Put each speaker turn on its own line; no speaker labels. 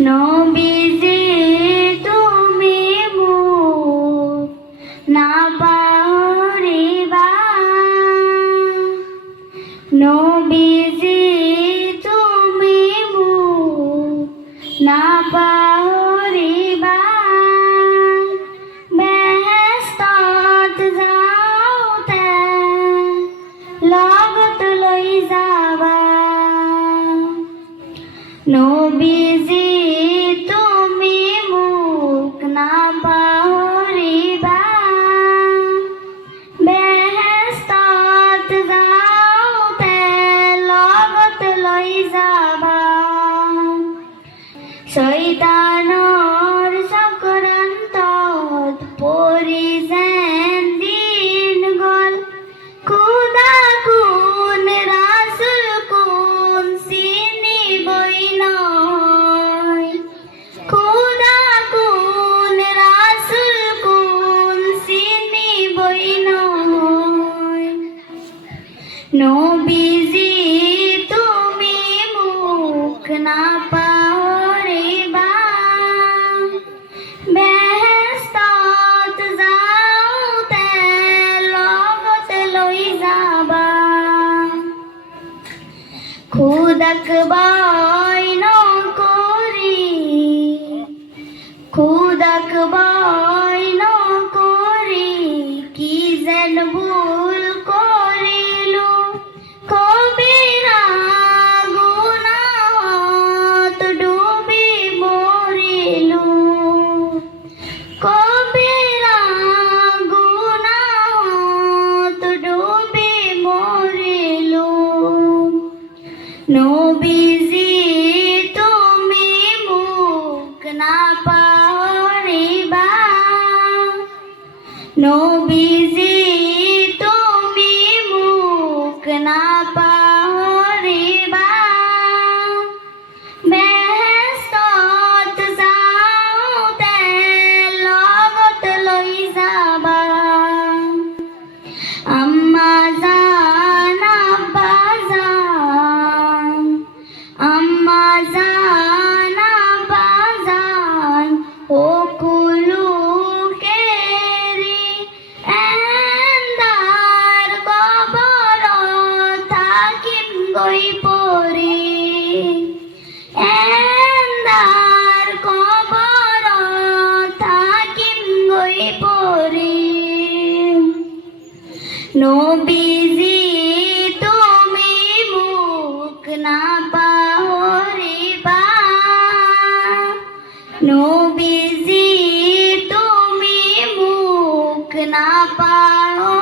নবীজি চৈতানৰ খুদক বাইন করি। খুদক বাইন করি কি যেন ভুল নবীজি তুমি মোক নাপাহৰিবা নবীজি তুমি মোক নাপাহৰিবা আম্মা জান আব্বা জান ও কুলু কেরি এন্দার কবর থাকিম গই থাকিম গই নবীজি নবীজি তুমি মুখ না পাহরিবা